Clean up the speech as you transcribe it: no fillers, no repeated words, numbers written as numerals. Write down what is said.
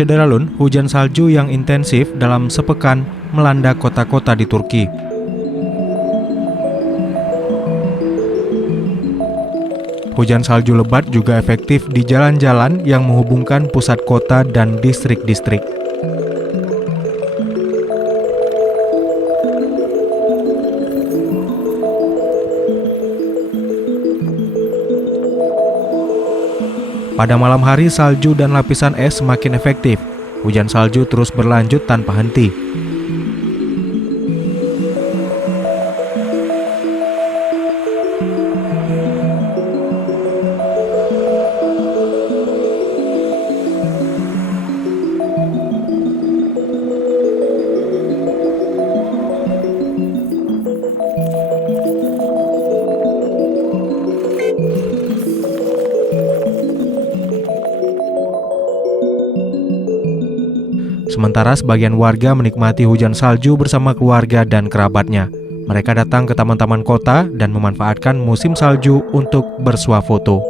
Yağışlarının, hujan salju yang intensif dalam sepekan melanda kota-kota di Turki. Hujan salju lebat juga efektif di jalan-jalan yang menghubungkan pusat kota dan distrik-distrik. Pada malam hari, salju dan lapisan es semakin efektif. Hujan salju terus berlanjut tanpa henti. Sementara sebagian warga menikmati hujan salju bersama keluarga dan kerabatnya. Mereka datang ke taman-taman kota dan memanfaatkan musim salju untuk bersuah foto.